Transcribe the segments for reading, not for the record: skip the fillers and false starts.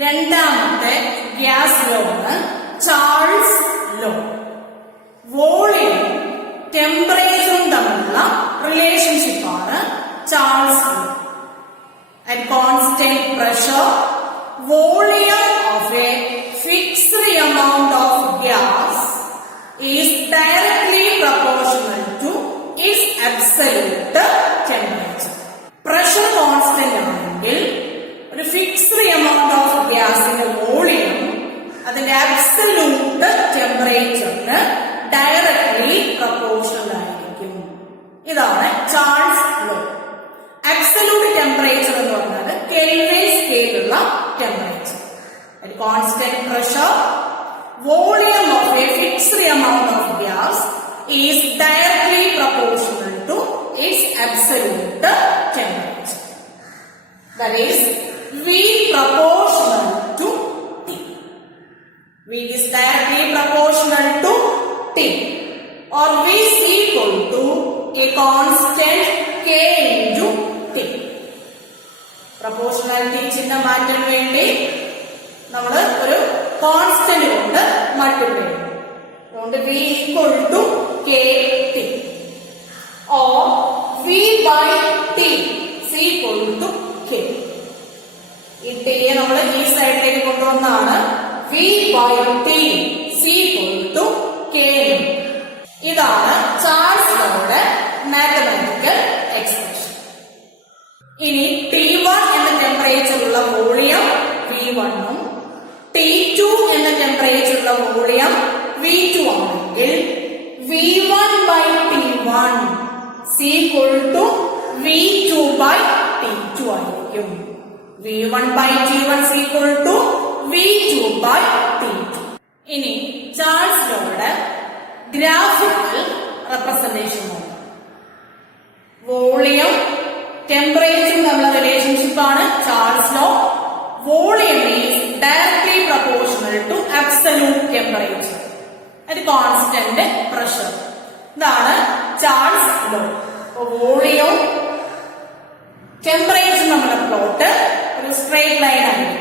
രണ്ടാമത്തെ gas law ആണ് Charles law. Volume ടെമ്പറേച്ചറും തമ്മിലുള്ള റിലേഷൻഷിപ്പാണ് Charles law. At constant pressure, volume of a fixed amount of gas is directly proportional to its absolute temperature. Pressure constant ആണെങ്കിൽ ഒരു fixed amount of ഗ്യാസിന്റെ volume അതിന്റെ absolute ടെമ്പറേച്ചറിന് directly proportional ആയിരിക്കും. ഇതാണ് ചാൾസ് ലോ. അബ്സല്യൂട്ട് ടെമ്പറേച്ചർ എന്ന് പറഞ്ഞാൽ Kelvin സ്കെയിലുള്ള temperature. Constant pressure, volume of a fixed amount of gas is directly proportional to its absolute temperature. That is V proportional to T. V is directly proportional to T, or V is equal to a constant K into T. Proportionality ചിഹ്നം മാറ്റാൻ വേണ്ടി നമ്മൾ ഒരു constant കൊണ്ട് multiply ചെയ്യും. അതുകൊണ്ട് V equal to KT or V by T is equal to K. ഈ ടിയെ നമ്മൾ ഈ സൈഡിലേക്ക് കൊണ്ടുവന്നാണ് V by T is equal to K. ഇതാണ് ചാൾസ് ലോയുടെ മാത്തമാറ്റിക്കൽ എക്സ്പ്രഷൻ. ഇനി T1 എന്ന ടെമ്പറേച്ചറുള്ള വോളിയം V1 ഉം T2 എന്ന ടെമ്പറേച്ചറുള്ള വോളിയം V2 ആണെങ്കിൽ V1 by T1 is equal to V2 by T2 ആയിരിക്കും. V1 by T1 is equal to V2 by T2. ഇനി Charles ലോയുടെ graphical representation ആണ്. വോളിയം ടെമ്പറേച്ചറും തമ്മിലുള്ള റിലേഷൻഷിപ്പ് ആണ് Charles law. Volume is directly proportional to absolute temperature at constant pressure. ഇതാണ് Charles law. വോളിയവും ടെമ്പറേച്ചറും തമ്മിലുള്ള പ്ലോട്ട് ഒരു സ്ട്രെയിറ്റ് ലൈൻ ആയിരിക്കും.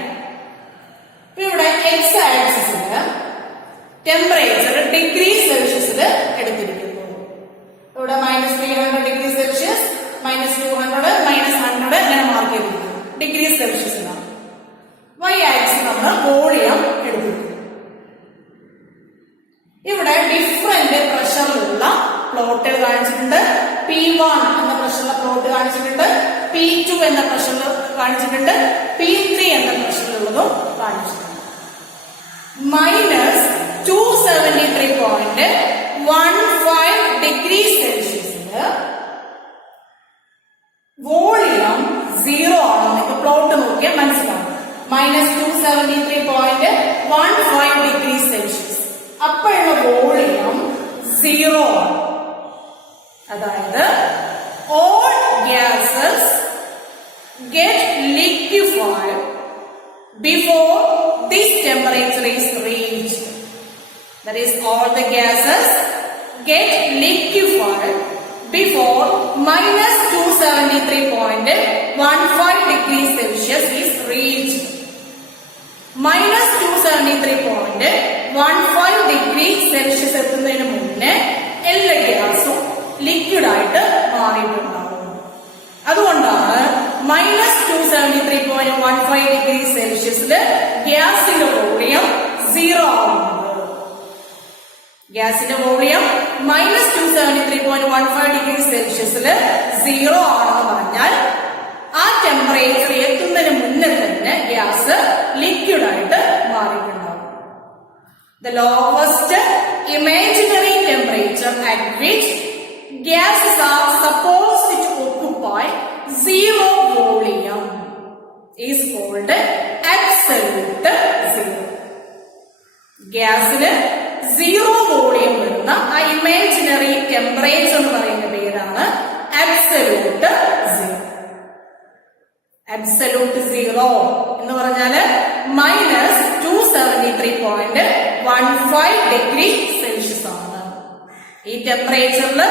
ഇവിടെ എക്സ് ആക്സിസില് ടെമ്പറേച്ചർ ഡിഗ്രി സെൽഷ്യസിൽ എടുത്തിരിക്കുന്നു. ഇവിടെ -300 ഡിഗ്രി സെൽഷ്യസ്, -200, -100 ഇങ്ങനെ മാർക്ക് ചെയ്തിരിക്കുന്നു. ഡിഗ്രി സെൽഷ്യസിലാണ്. വൈ ആക്സിസ് നമ്മൾ വോളിയം എടുത്തിരിക്കുന്നു. ഇവിടെ ഡിഫറെന്റ് പ്രഷറിലുള്ള പ്ലോട്ടുകൾ കാണിച്ചിട്ടുണ്ട്. P1 എന്ന പ്രഷറിലുള്ള പ്ലോട്ട് കാണിച്ചിട്ടുണ്ട്, P2 എന്ന പ്രഷറിൽ കാണിച്ചിട്ടുണ്ട്, P3 എന്ന പ്രഷറിലുള്ളതും കാണിച്ചിട്ടുണ്ട്. -273.15 ഡിഗ്രി സെൽഷ്യസില് വോളിയം 0 ആണെന്ന് പ്ലോട്ട് നോക്കിയാൽ മനസ്സിലാവും. -273.15 ഡിഗ്രി സെൽഷ്യസ് അപ്പോഴുള്ള വോളിയം 0 ആണ്. അതായത് all gases get liquefied before this temperature is reached. That is, all the gases get liquefied before -273.15 degrees Celsius is reached. -273.15 degrees Celsius എത്തുന്നതിന് മുന്നേ എല്ലാ ഗ്യാസും ലിക്വിഡ് ആയിട്ട് മാറിയിട്ടുണ്ടാവും. അതുകൊണ്ടാണ് -273.15 ഡിഗ്രി സെൽഷ്യസില് ഗ്യാസിന്റെ വോളിയം 0 ആവുന്നത്. ഗ്യാസിന്റെ വോളിയം -273.15 ഡിഗ്രി സെൽഷ്യസില് 0 ആണെന്ന് പറഞ്ഞാൽ ആ ടെമ്പറേച്ചർ എത്തുന്നതിന് മുന്നേ തന്നെ ഗ്യാസ് ലിക്വിഡ് ആയിട്ട് മാറിയിട്ടുണ്ടാവും. The lowest imaginary temperature at which gases are supposed to occupy 0 volume is called absolute zero. ഗ്യാസിന് 0 വോളിയം വരുന്ന ആ ഇമാജിനറി ടെമ്പറേച്ചർ എന്ന് പറയുന്ന പേരാണ് അബ്സല്യൂട്ട് സീറോ. അബ്സല്യൂട്ട് സീറോ എന്ന് പറഞ്ഞാല് -273.15 ഡിഗ്രി സെൽഷ്യസ് ആണ്. ഈ ടെമ്പറേച്ചറിൽ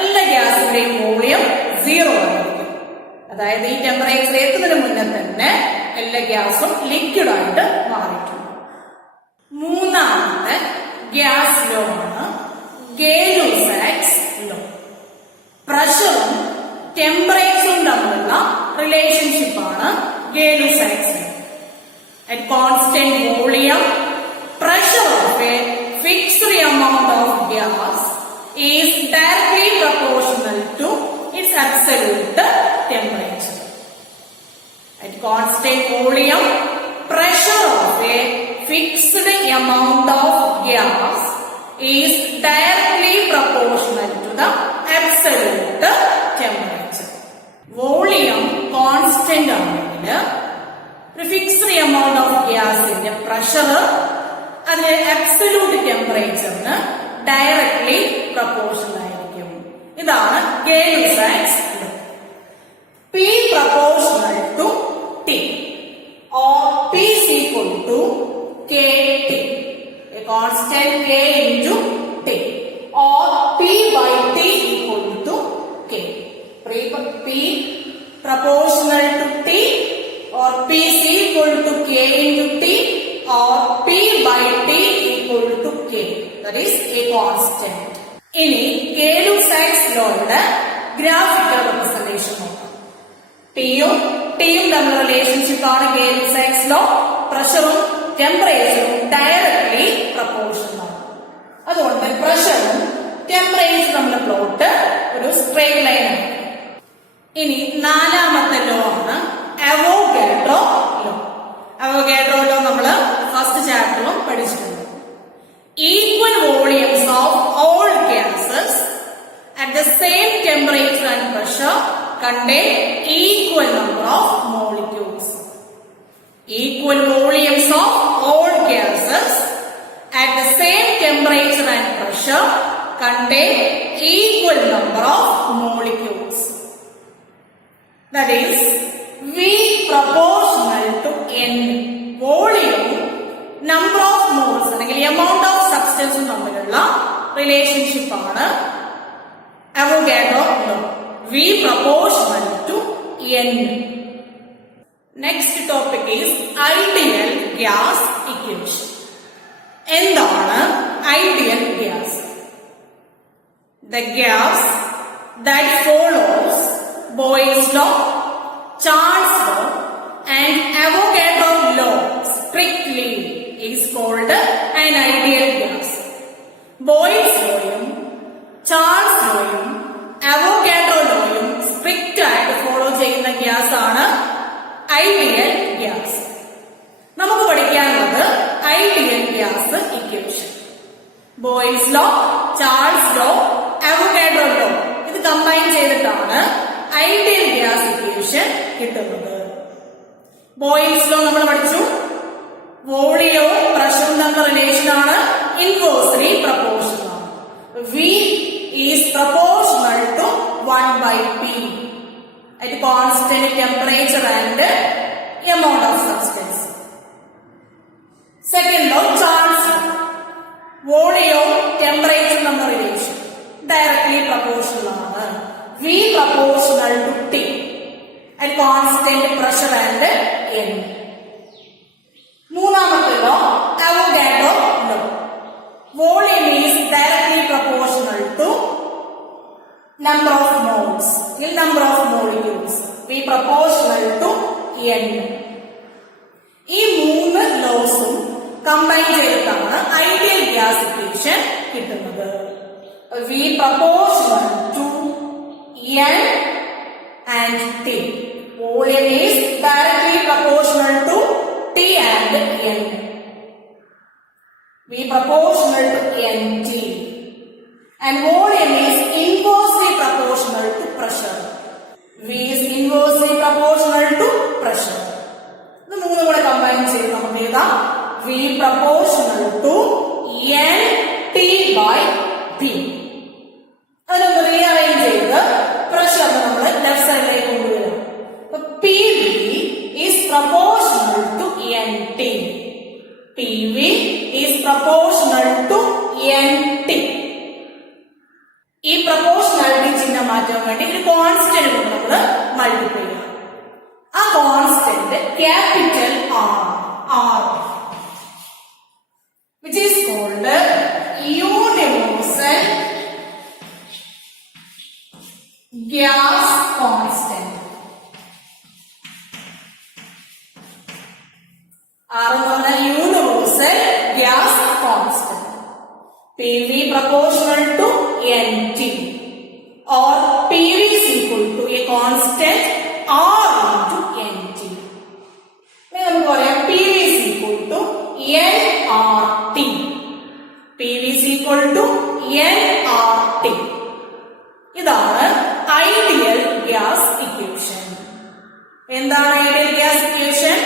എല്ലാ ഗ്യാസിന്റെയും വോളിയം 0 ആയിരിക്കും. അതായത് ഈ ടെമ്പറേച്ചർ എത്തുന്നതിന് മുന്നേ തന്നെ എല്ലാ ഗ്യാസും ലിക്വിഡ് ആയിട്ട് മാറിയിട്ടുണ്ട്. മൂന്നാമത്തെ ഗ്യാസ് ലോ ആണ് ഗേ-ലുസാക്സ് ലോ. പ്രഷറും ടെമ്പറേച്ചറും തമ്മിലുള്ള റിലേഷൻഷിപ്പ് ആണ് Gay Lussac's law. At constant volume, pressure of a fixed amount of gas is directly proportional to its absolute temperature. At constant volume, pressure of a fixed amount of gas is directly proportional to the absolute temperature. Volume constant ആണെങ്കിൽ ഒരു fixed amount of ഗ്യാസിന്റെ pressure അതിന്റെ absolute ടെമ്പറേച്ചറിന് directly proportional ആയിരിക്കും. ഇതാണ് Gay Lussac's law. P proportional to T or P is equal to KT, a constant K into T, or P by T equal to K. P proportional to T or P is equal to K into T or P by T equal to K. That is a constant. ഇനി Gay-Lussac's ലോയുടെ graphical representation നോക്കാം. ടിയും തമ്മിലുള്ള relationship ആണ് Gay Lussac's law. പ്രഷറും ടെമ്പറേച്ചറും directly proportional ആണ്. അതുകൊണ്ട് പ്രഷറും ടെമ്പറേച്ചറും തമ്മിലുള്ള പ്ലോട്ട് ഒരു സ്ട്രെയിറ്റ് ലൈൻ ആണ്. ഇനി നാലാമത്തെ ലോ ആണ് അവോഗാഡ്രോ ലോ. അവോഗാഡ്രോ ലോ നമ്മള് ഫസ്റ്റ് ചാപ്റ്ററിലും പഠിച്ചിട്ടുണ്ട്. Equal volumes of all gases at the same temperature and pressure contain equal number of molecules. Equal volumes of all gases at the same temperature and pressure contain equal number of molecules. That is V proportional to N. Volume, number of moles അല്ലെങ്കിൽ amount of substance തമ്മിലുള്ള relationship ആണ് Avogadro law. V proportional to N. Next topic is ideal gas equation. എന്താണ് ideal gas? The gas that follows Boyle's law, Charles law and Avogadro law strictly is called an ideal gas. Boyle's lawയും Charles lawയും Avogadro lawയും strict ആയിട്ട് follow ചെയ്യുന്ന gas ആണ് ideal gas. നമുക്ക് പഠിക്കാനുള്ളത് ideal gas equation. Boyle's law, Charles law, Avogadro law ഇത് combine ചെയ്തിട്ടാണ് ഐഡിയൽ ഗ്യാസ് ഇക്വേഷൻ കിട്ടുന്നത്. ബോയ്ൽസ് ലോ നമ്മൾ പഠിച്ചു. വോളിയവും പ്രഷറും തമ്മിലുള്ള റിലേഷൻ ആണ് ഇൻവേഴ്സ്ലി പ്രൊപ്പോർഷണൽ ആണ്. V is proportional to 1 by P at constant temperature and amount of substance. Second law, Charles law. വോളിയവും ടെമ്പറേച്ചറും തമ്മിലുള്ള റിലേഷൻ ഡയറക്ട്ലി പ്രൊപ്പോർഷണൽ ആണ്. V proportional to T at constant pressure and N. മൂന്നാമത്തെ law Avogadro law. Volume is directly proportional to number of moles in number of molecules. V proportional to N. ഈ മൂന്ന് ലോസും combine ചെയ്തിട്ടാണ് ideal gas equation കിട്ടുന്നത്. V proportional to N and T. Volume is directly proportional to T and N. V proportional to Nt. And volume is inversely proportional to pressure. V is inversely proportional to pressure. ഇത് മൂന്നും കൂടെ combine ചെയ്ത് നമുക്ക് എഴുതാം V proportional to Nt by P. അതിനൊന്ന് rearrange ചെയ്ത് pressure നമ്മൾ left സൈഡിലേക്ക് കൊണ്ടുവരാം. PV is proportional to Nt. PV is proportional to Nt. ഈ പ്രൊപ്പോർഷണാലിറ്റി ചിഹ്നം മാറ്റാൻ വേണ്ടി ഒരു കോൺസ്റ്റന്റ് കൊണ്ട് നമ്മൾ മൾട്ടിപ്ലൈ ചെയ്യാം. capital R, which is called universal gas constant. R എന്ന് പറഞ്ഞാൽ universal gas constant. PV proportional to NT, or PV is equal to a constant R into NT. നമുക്ക് പറയാം PV is equal to nRT. PV is equal to nRT. ഇതാണ് ideal gas equation. എന്താണ് ideal gas equation?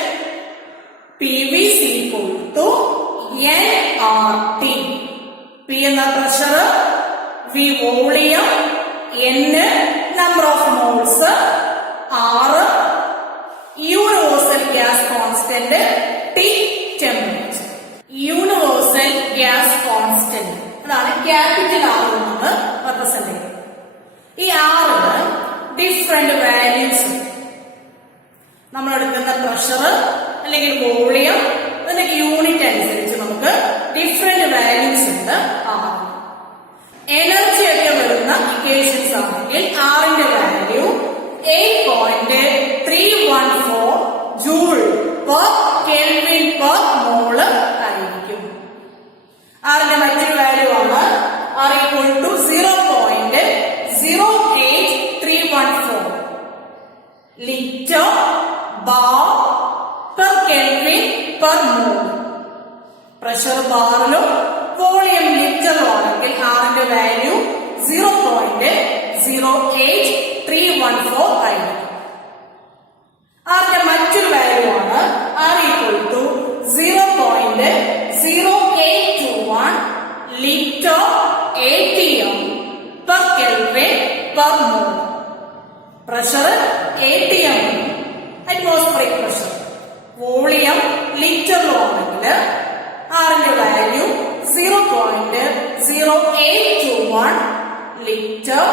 PV is equal to nRT. P എന്ന pressure, V volume, N number of moles, R universal gas constant, T temperature. Universal gas constant അതാണ് capital R എന്ന് represent ചെയ്യുന്നത്. ഈ ആറിന് different values, നമ്മൾ എടുക്കുന്ന pressure അല്ലെങ്കിൽ volume അതിന്റെ യൂണിറ്റ് അനുസരിച്ച് നമുക്ക് ഡിഫറെന്റ് വാല്യൂസ് ഉണ്ട്. എനർജി ഒക്കെ വരുന്ന ഇക്വേഷൻസ് ആണെങ്കിൽ ആറിന്റെ value 8.314 joule per kelvin per മോള് ആയിരിക്കും. ആറിന്റെ മറ്റൊരു വാല്യൂ ആണ് R equal to 0.08314 litre bar per kelvin per mole. Pressure ബാറിലും വോളിയം ലിറ്ററും ആണെങ്കിൽ ആറിന്റെ വാല്യൂ 0.08314 ആയിരിക്കും. ആറിന്റെ മറ്റൊരു വാല്യൂ ആണ് R equal to 0.0821 litre ATM per kelvin per mole. Pressure ATM atmospheric pressure, volume ലിറ്ററിലും ആണെങ്കിൽ ആറിന്റെ value 0.0821 litre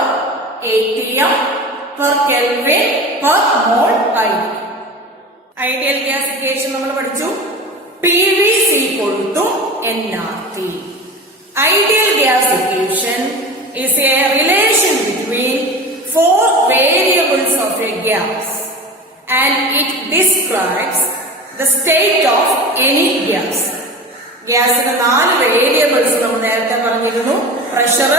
ATM per kelvin per mole ആയിരിക്കും. ഐഡിയൽ ഗ്യാസ് ഇക്വേഷൻ നമ്മൾ പഠിച്ചു. PV is equal to nRT. Ideal gas equation is a relation between four variables of a gas and it describes the state of any gas. ഗ്യാസിന് 4 variables നമ്മൾ നേരത്തെ പറഞ്ഞിരുന്നു. Pressure,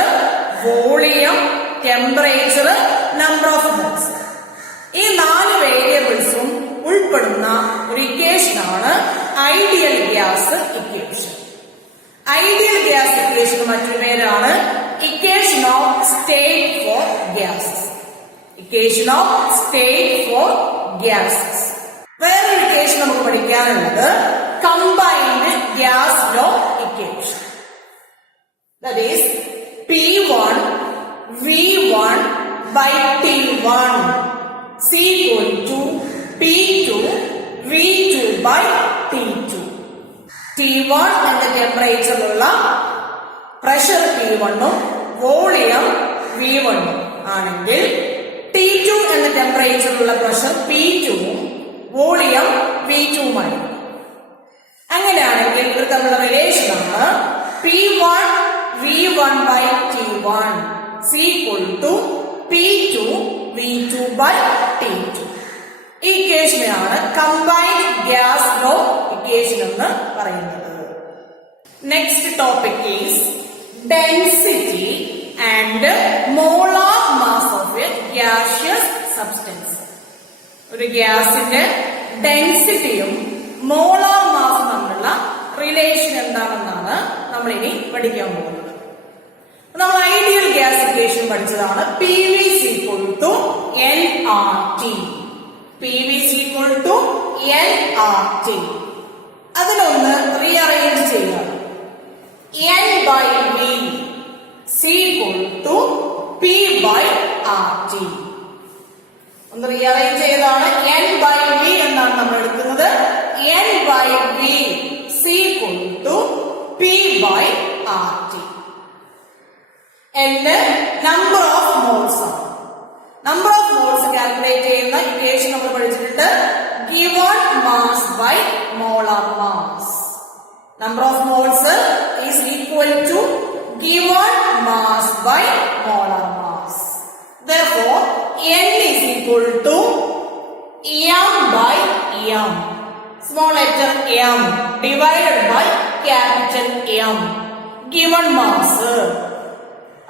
volume, temperature, number of moles. ഈ 4 വേരിയബിൾസും ഉൾപ്പെടുന്ന ഒരു ഇക്വേഷനാണ് ideal gas equation. Ideal gas equation മറ്റൊരു പേരാണ് equation of state for gases. Equation of state for gases. വേറൊരു ഇക്വേഷൻ നമുക്ക് പഠിക്കാനുള്ളത് combined gas law equation. That is P1 V1 by T1 is equal to P2 V2 by T2. T1 എന്ന ടെമ്പറേച്ചറിലുള്ള pressure P1 ഉം volume V1 ആണെങ്കിൽ T2 എന്ന ടെമ്പറേച്ചറിലുള്ള pressure P2 ഉം volume V2 ആയിരിക്കും. അങ്ങനെയാണെങ്കിൽ ഇത് തമ്മിലുള്ള റിലേഷൻ ആണ് P1 V1 by T1 is equal to P2 V2 by T2. ഈ ഇക്വേഷനെയാണ് കമ്പൈൻഡ് ഗ്യാസ് ലോ ഇക്വേഷൻ എന്ന് പറയുന്നത്. Next topic is density and molar mass of a gaseous substance. ഒരു ഗ്യാസിന്റെ ഡെൻസിറ്റിയും മോളാർ മാസും തമ്മിലുള്ള റിലേഷൻ എന്താണെന്നാണ് നമ്മൾ ഇനി പഠിക്കാൻ പോകുന്നത്. നമ്മൾ ഐഡിയൽ ഗ്യാസ് ഇക്വേഷൻ പഠിച്ചതാണ്. PV is equal to nRT. PV is equal to nRT. അതിനൊന്ന് റീഅറേഞ്ച് ചെയ്യുക. N by V is equal to P by RT. ഒന്ന് റീഅറേഞ്ച് ചെയ്താണ്. N by V എന്നാണ് നമ്മൾ എടുക്കുന്നത്. N by V is equal to P by RT. N number of moles ആണ്. Number of moles calculate ചെയ്യുന്ന equation നമ്മൾ പഠിച്ചിട്ടുണ്ട്. Given by molar mass. Number of moles is equal to given mass by molar mass. Therefore, N is equal to M by M. Small letter M divided by capital M. Given mass.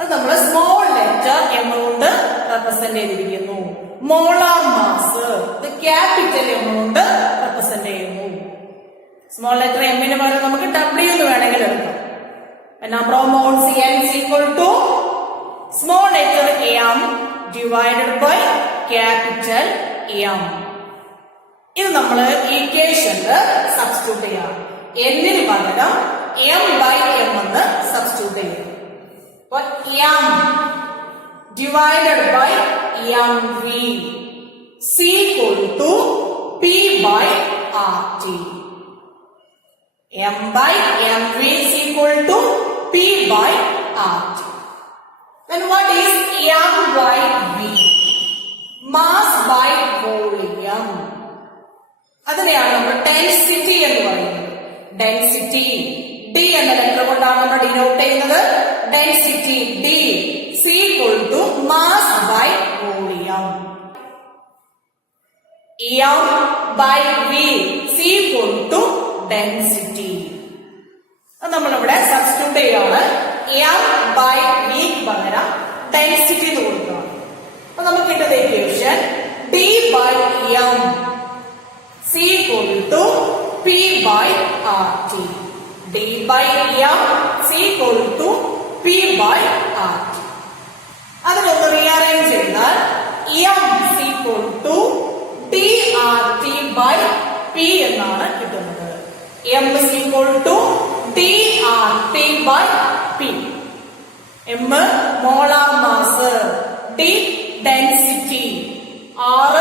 അത് നമ്മൾ small letter M കൊണ്ട് represent ചെയ്തിരിക്കുന്നു. Molar mass capital M കൊണ്ട് represent ചെയ്യുന്നു. Small letter എമ്മിന് പകരം നമുക്ക് W എന്ന് വേണമെങ്കിൽ എടുക്കാം. Number of moles N is equal to small letter M divided by capital M. ഇത് നമ്മൾ ഇക്വേഷനിൽ സബ്സ്റ്റിറ്റ്യൂട്ട് ചെയ്യാം. എന്നിന് പകരം M by M എന്ന് സബ്സ്റ്റിറ്റ്യൂട്ട് ചെയ്യാം. M divided by MV is equal to P by RT. M by MV is equal to P by RT. Then what is M by V? Mass by volume. അതിനെയാണ് നമ്മൾ density എന്ന് പറയുന്നത്. Density D എന്ന letter കൊണ്ടാണ് നമ്മൾ denote ചെയ്യുന്നത്. Density D is equal to mass by volume. M by V is equal to density. അത് നമ്മളിവിടെ സബ്സ്റ്റിറ്റ്യൂട്ട് ചെയ്യാണ്. M by V പകരം ഡെൻസിറ്റി എന്ന് കൊടുക്കണം. അപ്പൊ നമുക്ക് കിട്ടുന്ന equation D by M is equal to P by RT. D by M is equal to P by RT. അതിനൊന്ന് റീഅറേഞ്ച് ചെയ്താൽ M is equal to DRT by P എന്നാണ് കിട്ടുന്നത്. M is equal to DRT by P. M molar mass, D density, R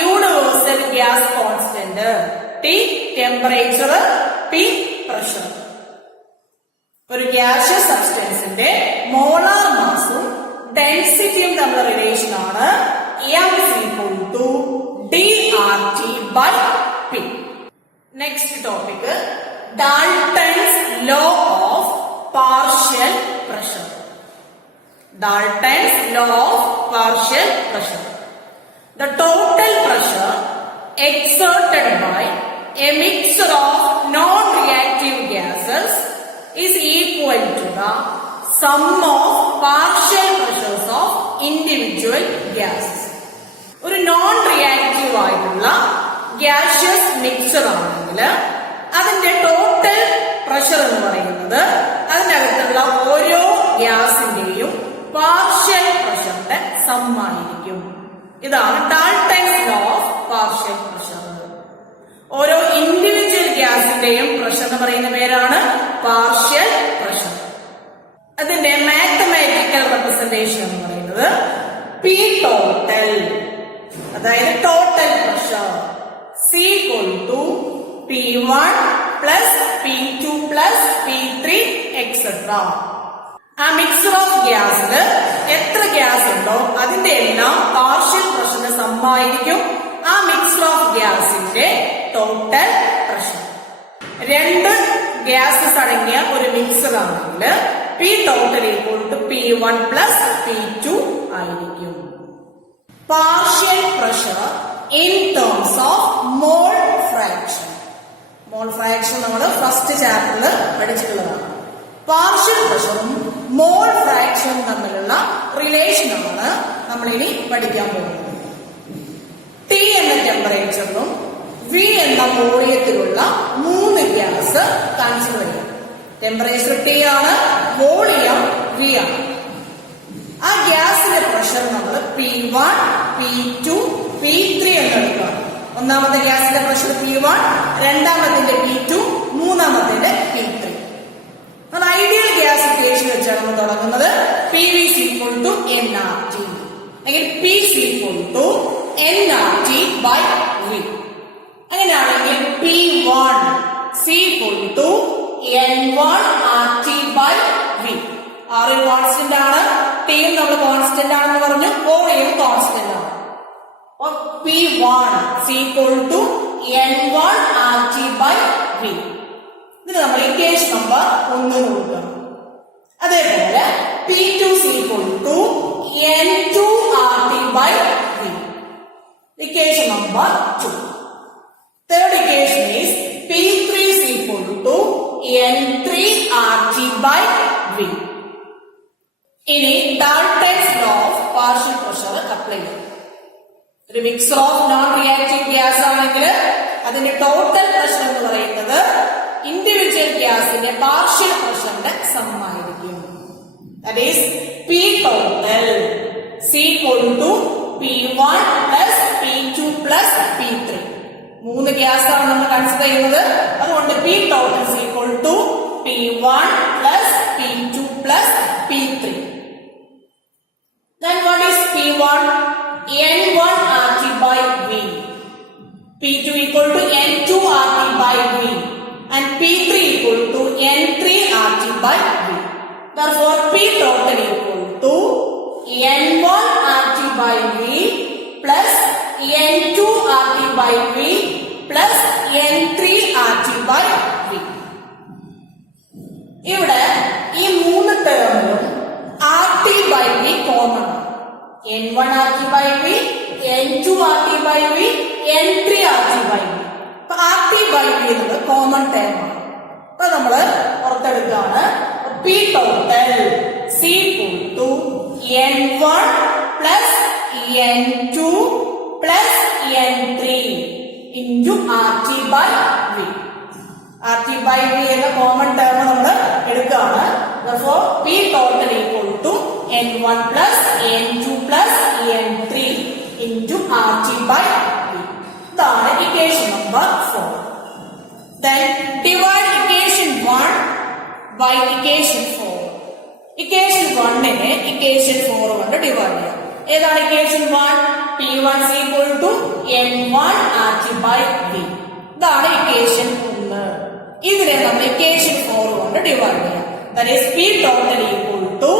universal gas constant, T temperature, P pressure. ഒരു gaseous സബ്സ്റ്റൻസിന്റെ molar മാസും ഡെൻസിറ്റിയും തമ്മിലുള്ള relation ആണ് M is equal to DRT by P. Next topic Dalton's law of partial pressure. Dalton's law of partial pressure. The total pressure exerted by a mixture of non-reactive gases is equal to the sum of partial pressures of individual gases. ഒരു non reactive ആയിട്ടുള്ള gaseous mixer ആണെങ്കിൽ അതിന്റെ total pressure എന്ന് പറയുന്നത് അതിനകത്തുള്ള ഓരോ ഗ്യാസിന്റെയും partial പ്രഷറിന്റെ sum ആയിരിക്കും. ഇതാണ് Dalton's law of partial pressure. ഓരോ ഇൻഡിവിജ്വൽ ഗ്യാസിന്റെയും പ്രഷർ എന്ന് പറയുന്ന പേരാണ് പാർഷ്യൽ പ്രഷർ. അതിന്റെ മാത്തമാറ്റിക്കൽ റെപ്രസെന്റേഷൻ എന്ന് പറയുന്നത് പി ടോട്ടൽ, അതായത് total pressure equal to P1 plus P2 plus P3 etcetera. ആ മിക്സർ ഓഫ് ഗ്യാസിൽ എത്ര ഗ്യാസ് ഉണ്ടോ അതിന്റെ എല്ലാം പാർഷ്യൽ പ്രഷറിന് സമ്മായിരിക്കും ആ മിക്സർ ഓഫ് ഗ്യാസിന്റെ ടോട്ടൽ പ്രഷർ. രണ്ട് ഗ്യാസസ് അടങ്ങിയ ഒരു മിക്സർ ആണെങ്കിൽ P total equal to P1 plus P2 ആയിരിക്കും. Partial pressure in terms of mole fraction. Mole fraction നമ്മൾ ഫസ്റ്റ് ചാപ്റ്ററിൽ പഠിച്ചിട്ടുള്ളതാണ്. പാർഷ്യൽ പ്രഷറും മോൾ ഫ്രാക്ഷനും തമ്മിലുള്ള റിലേഷനാണ് നമ്മൾ ഇനി പഠിക്കാൻ പോകുന്നത്. T എന്ന ടെമ്പറേച്ചറിലും V എന്ന വോളിയത്തിലുള്ള മൂന്ന് ഗ്യാസ് കൺസിഡർ ചെയ്യാം. ടെമ്പറേച്ചർ T ആണ്, വോളിയം V ആണ്. ആ ഗ്യാസിന്റെ പ്രഷർ നമ്മൾ P1, P2, P3 എന്നെടുക്കുക. ഒന്നാമത്തെ ഗ്യാസിന്റെ pressure P1, രണ്ടാമത്തിന്റെ P2, മൂന്നാമത്തിന്റെ P3. Ideal gas equation വെച്ചാണ് നമ്മൾ തുടങ്ങുന്നത്. PV is equal to nRT അല്ലെങ്കിൽ P is equal to nRT by V. അങ്ങനെയാണെങ്കിൽ P1 is equal to N1RT by V. R constant ആണ്, T നമ്മൾ constant ആണെന്ന് പറഞ്ഞു, വോളിയം കോൺസ്റ്റന്റ് ആണ്. P1 is equal to N1RT by V. ഇതിന് നമ്മൾ equation number 1 കൊടുക്കണം. അതേപോലെ P2 is equal to N2 RT by V. Equation number 2. Third equation is P3 is equal to N3 RT by V. ഇനി Dalton's law of partial pressure apply ചെയ്യും. ഒരു mixer of non reactive gas ആണെങ്കിൽ അതിന്റെ total pressure എന്ന് പറയുന്നത് individual ഗ്യാസിന്റെ partial പ്രഷറിന്റെ സമമായിരിക്കും. That is P total is equal to P1 plus P2 plus P3. മൂന്ന് gas ആണ് നമ്മൾ കൺസിഡർ ചെയ്യുന്നത്. അതുകൊണ്ട് P total is equal to P1 plus P2 plus P3. Then what is P1? N1 RT by V. P2 equal to N2 RT by V. And P3 equal to N3 RT by V. Therefore, P total equal to N1 RT by V plus N2 RT by V plus N3 RT by V. ഇവിടെ ഈ മൂന്ന് ടേമുകളും RT by V common ആണ്. N1 RT by V, N2 RT by V, N3 RT by V. അപ്പൊ RT by V എന്നത് common term ആണ്. അപ്പൊ നമ്മള് പുറത്തെടുക്കുകയാണ്. P total is equal to N1 plus N2 plus N3 into RT by V. RT by V എന്ന common term നമ്മൾ എടുക്കുകയാണ്. Therefore, P total equal to N1 plus N2 plus N3 into RT by V. ഇതാണ് equation number 4. Then divide equation 1 by equation 4. Equation 1-നെ equation 4 കൊണ്ട് divide ചെയ്യാം. ഏതാണ് equation 1? P1 is equal to N1 RT by V. ഇതാണ് equation 1. ഇതിനെ നമ്മൾ equation 4 കൊണ്ട് divide ചെയ്യാം. That is P total equal to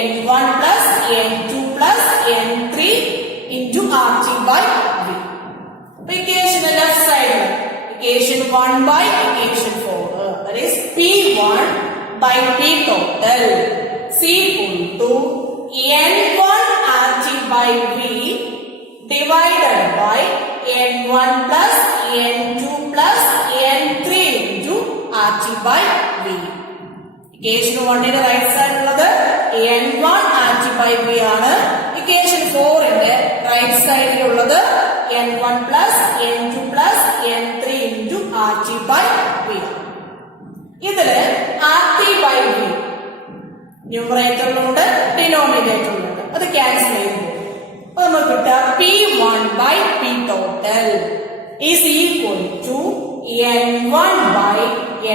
N1 plus N2 plus N3 into RT by V. Equation left side. Equation 1 by equation 4. That is P1 by P total is equal to N1 RT by V divided by N1 plus N2 plus N3 into RT by V. Equation 1-ന്റെ right side ഉള്ളത് N1 RT by V ആണ്. Equation 4-ന്റെ right സൈഡിലുള്ളത് N1 plus N2 plus N3 into RT by V. ഇതില് RT by V ന്യൂമറേറ്ററിലുണ്ട്, ഡിനോമിനേറ്ററിലുണ്ട്. അത് cancel ചെയ്യുന്നു. അപ്പൊ നമ്മൾ കിട്ടുക P1 by P total is equal to N1 by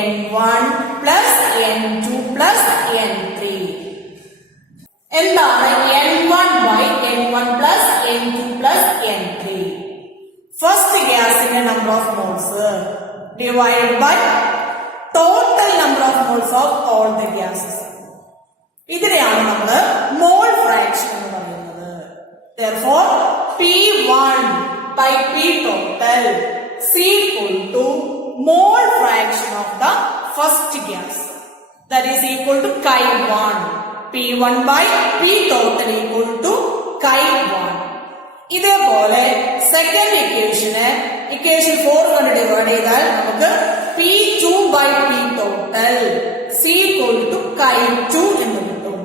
N1 plus N2 plus N3. എന്താണ് N1 by N1 plus N2 plus N3? First ഗ്യാസിന്റെ number of moles divide by total number of moles of all the gases. ഇതിനെയാണ് നമ്മൾ mole fraction എന്ന് പറയുന്നത്. Therefore, P1 by P total is equal to mole fraction of the first gas. That is equal to Chi1. P1 by P total equal to Chi1. ഇതേപോലെ second ഇക്വേഷന് equation 4 കൊണ്ട് divide ചെയ്താൽ നമുക്ക് P2 by P total is equal to Chi2 എന്ന് കിട്ടും.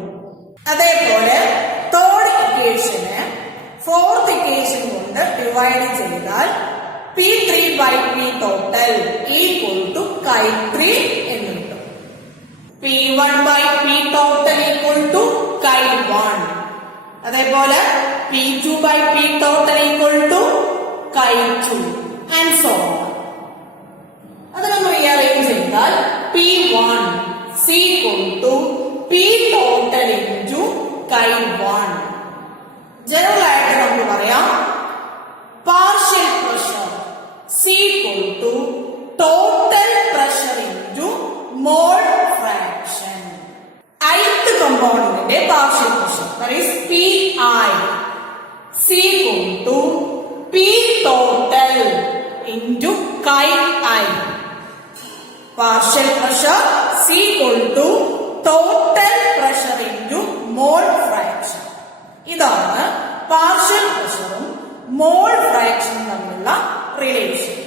അതേപോലെ third ഇക്വേഷന് fourth equation കൊണ്ട് divide ചെയ്താൽ P3 by P total equal to Chi3 എന്ന് കിട്ടും. P1 by P total equal to Chi1. അതേപോലെ P2 by P total equal to Chi2 and so on. അത് നമ്മൾ റീഅറേഞ്ച് ചെയ്താൽ P1 is equal to P total into Chi1. General ആയിട്ട് നമുക്ക് പറയാം partial pressure is equal to total pressure into mole fraction. ith component partial pressure, that is Pi, is equal to P total into Chi I. Partial pressure C equal to total pressure into mole fraction. ഇതാണ് partial പ്രഷറും mole ഫ്രാക്ഷനും തമ്മിലുള്ള relation.